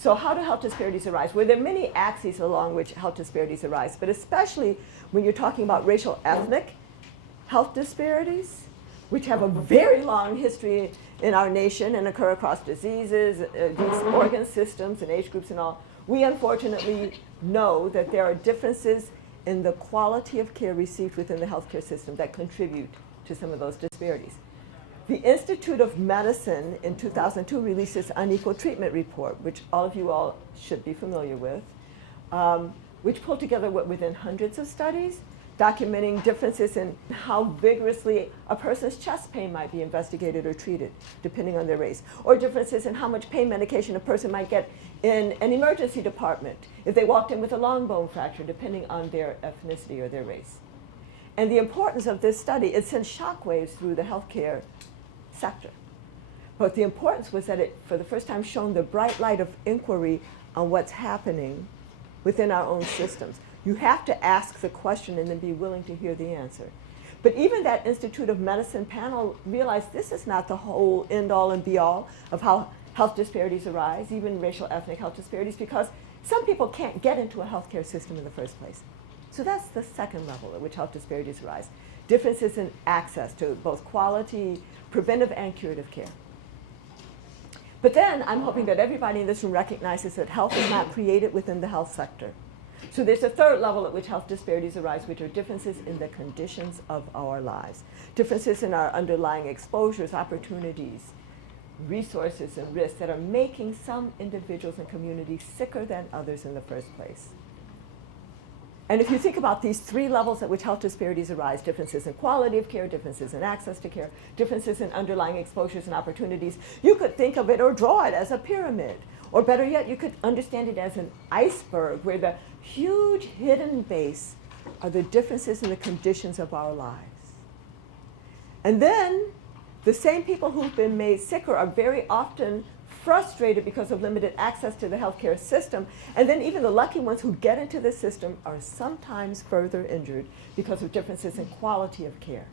So how do health disparities arise? Well, there are many axes along which health disparities arise, but especially when you're talking about racial ethnic health disparities, which have a very long history in our nation and occur across diseases, these organ systems and age groups and all. We unfortunately know that there are differences in the quality of care received within the healthcare system that contribute to some of those disparities. The Institute of Medicine in 2002 released this unequal treatment report, which all of you all should be familiar with, which pulled together within hundreds of studies documenting differences in how vigorously a person's chest pain might be investigated or treated, depending on their race, or differences in how much pain medication a person might get in an emergency department if they walked in with a long bone fracture, depending on their ethnicity or their race. And the importance of this study, it sent shockwaves through the healthcare sector. But the importance was that it, for the first time, shone the bright light of inquiry on what's happening within our own systems. You have to ask the question and then be willing to hear the answer. But even that Institute of Medicine panel realized this is not the whole end-all and be-all of how health disparities arise, even racial ethnic health disparities, because some people can't get into a healthcare system in the first place. So that's the second level at which health disparities arise. Differences in access to both quality, preventive, and curative care. But then I'm hoping that everybody in this room recognizes that health is not created within the health sector. So there's a third level at which health disparities arise, which are differences in the conditions of our lives. Differences in our underlying exposures, opportunities, resources, and risks that are making some individuals and communities sicker than others in the first place. And if you think about these three levels at which health disparities arise, differences in quality of care, differences in access to care, differences in underlying exposures and opportunities, you could think of it or draw it as a pyramid. Or better yet, you could understand it as an iceberg where the huge hidden base are the differences in the conditions of our lives. And then the same people who've been made sicker are very often frustrated because of limited access to the healthcare system. And then even the lucky ones who get into the system are sometimes further injured because of differences in quality of care.